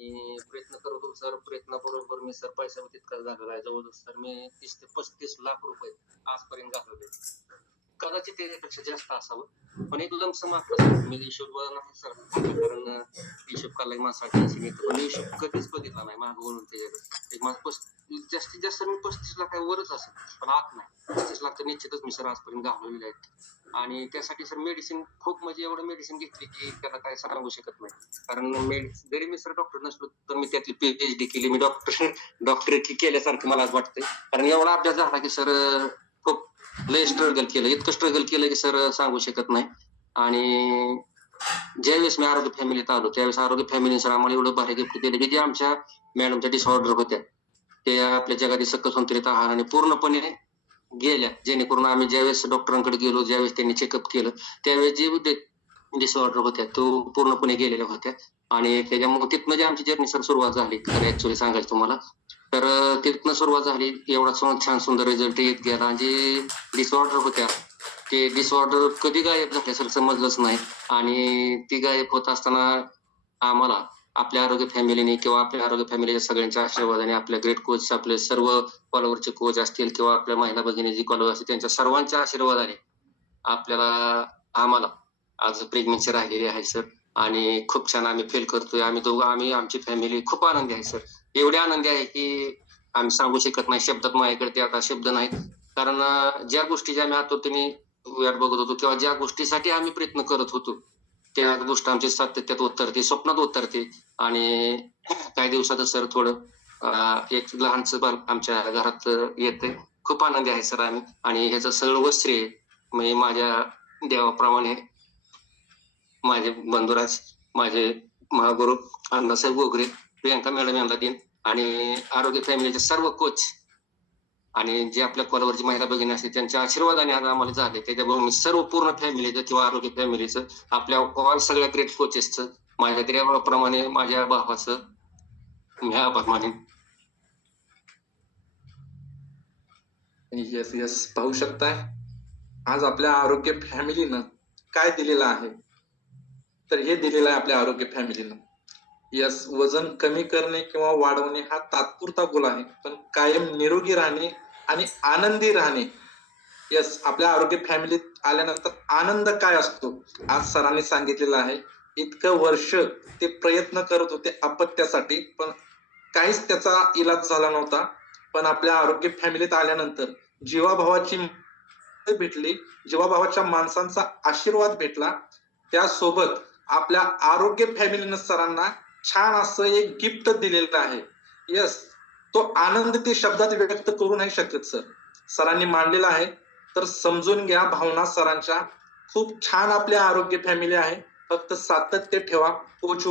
प्रयत्न करत होतो सर. प्रयत्नाबरोबर मी सर पैसा तितकाच घालवला आहे. जवळजवळ सर मी तीस ते पस्तीस लाख रुपये आजपर्यंत घालवले. कदाचित त्याच्यापेक्षा जास्त असावं. पण एक लमसम आपलं मी हिशोब नाही सर. कारण हिशोब काढलाय माझ्यासाठी असे मी पण हिशोब कधीच बघितला नाही. माग वळून त्याच्याकडे. एक माझं पस्तीस जास्तीत जास्त मी पस्तीस लाख वरच असेल. पण आत नाही. पस्तीस लाख तर निश्चितच मी सर आजपर्यंत घालवलेले आहेत. आणि त्यासाठी सर मेडिसिन खूप म्हणजे एवढं मेडिसिन घेतली की त्याला काय सांगू शकत नाही. कारण मेडिसिन जरी मी सर डॉक्टर नसलो तर मी त्यातली पीएच डी केली. मी डॉक्टर डॉक्टरेट केल्यासारखं मला वाटतंय. कारण एवढा अभ्यास झाला की सर लय स्ट्रगल केलं. इतकं स्ट्रगल केलं की सर सांगू शकत नाही. आणि ज्यावेळेस मी आरोग्य फॅमिलीत आलो त्यावेळेस आरोग्य फॅमिली सर आम्हाला एवढं भारी गिफ्ट दिलं की जे आमच्या मॅडमच्या डिसऑर्डर होत्या ते आपल्या जगातील सकस संतुलित आहार आणि पूर्णपणे गेल्या. जेणेकरून आम्ही ज्यावेळेस डॉक्टरांकडे गेलो ज्यावेळेस त्यांनी चेकअप केलं त्यावेळेस जे डिसऑर्डर होत्या तो पूर्णपणे गेलेल्या होत्या. आणि त्याच्यामुळे तिथनं जे आमची जर्नी सर सुरुवात झाली खरं ऍक्च्युली सांगायचं तुम्हाला तर तिथनं सुरुवात झाली एवढा छान सुंदर रिझल्ट येत गेला. आणि जे डिसऑर्डर होत्या. ते डिसऑर्डर कधी गायब झाले सर समजलंच नाही. आणि ती गायब होत असताना आम्हाला आपल्या आरोग्य फॅमिलीने किंवा आपल्या आरोग्य फॅमिलीच्या सगळ्यांच्या आशीर्वादाने आपल्या ग्रेट कोच आपले सर्व कॉलवरचे कोच असतील किंवा आपल्या महिला भगिनी जी कॉलवर असतील त्यांच्या सर्वांच्या आशीर्वादाने आपल्याला आम्हाला आज प्रेग्नेन्सी राहिलेली आहे सर आणि खूप छान आम्ही फील करतोय. आम्ही दोघं आम्ही आमची फॅमिली खूप आनंदी आहे सर एवढे आनंदी आहे की आम्ही सांगू शकत नाही शब्दात माझ्याकडे ते आता शब्द नाहीत. कारण ज्या गोष्टीची आम्ही तुम्ही वाट बघत होतो किंवा ज्या गोष्टीसाठी आम्ही प्रयत्न करत होतो त्या गोष्ट आमची सातत्यात उतरते स्वप्नात उतरते. आणि काही दिवसात सर थोडं एक लहानच बाल आमच्या घरात येते खूप आनंदी आहे सर आम्ही. आणि ह्याचं सगळं वस्त्रे म्हणजे माझ्या देवाप्रमाणे माझे बंधुराज माझे महागुरु अण्णासाहेब गोगरे प्रियांका मॅडम यांना देईन. आणि आरोग्य फॅमिलीचे सर्व कोच आणि जे आपल्या कॉलवरची महिला भगिनी असते त्यांच्या आशीर्वादाने आज आम्हाला झाले. त्याच्याबरोबर मी सर्व पूर्ण फॅमिलीचं किंवा आरोग्य फॅमिलीचं आपल्या ऑल सगळ्या ग्रेट कोचेसचं माझ्या देवाप्रमाणे माझ्या बाबाचं ह्या आभार मानेन. येस येस पाहू शकताय आज आपल्या आरोग्य फॅमिलीनं काय दिलेलं आहे? तर हे दिलेलं आहे आपल्या आरोग्य फॅमिलीनं यस वजन कमी करणे किंवा वाढवणे हा तात्पुरता गोल आहे पण कायम निरोगी राहणे आणि आनंदी राहणे. यस आपल्या आरोग्य फॅमिलीत आल्यानंतर आनंद काय असतो? आज सरांनी सांगितलेलं आहे इतकं वर्ष ते प्रयत्न करत होते अपत्यासाठी पण काहीच त्याचा इलाज झाला नव्हता. पण आपल्या आरोग्य फॅमिलीत आल्यानंतर जीवाभावाची भेटली जीवाभावाच्या माणसांचा आशीर्वाद भेटला. त्यासोबत आपल्या आरोग्य फॅमिलीनं सरांना छान असं एक गिफ्ट दिलेलं आहे. यस तो आनंद ते शब्दात व्यक्त करू नाही शकत सर. सरांनी मांडलेला आहे. तर समजून घ्या भावना सरांच्या. खूप छान आपल्या आरोग्य फॅमिली आहे. फक्त सातत्य ठेवा. कोच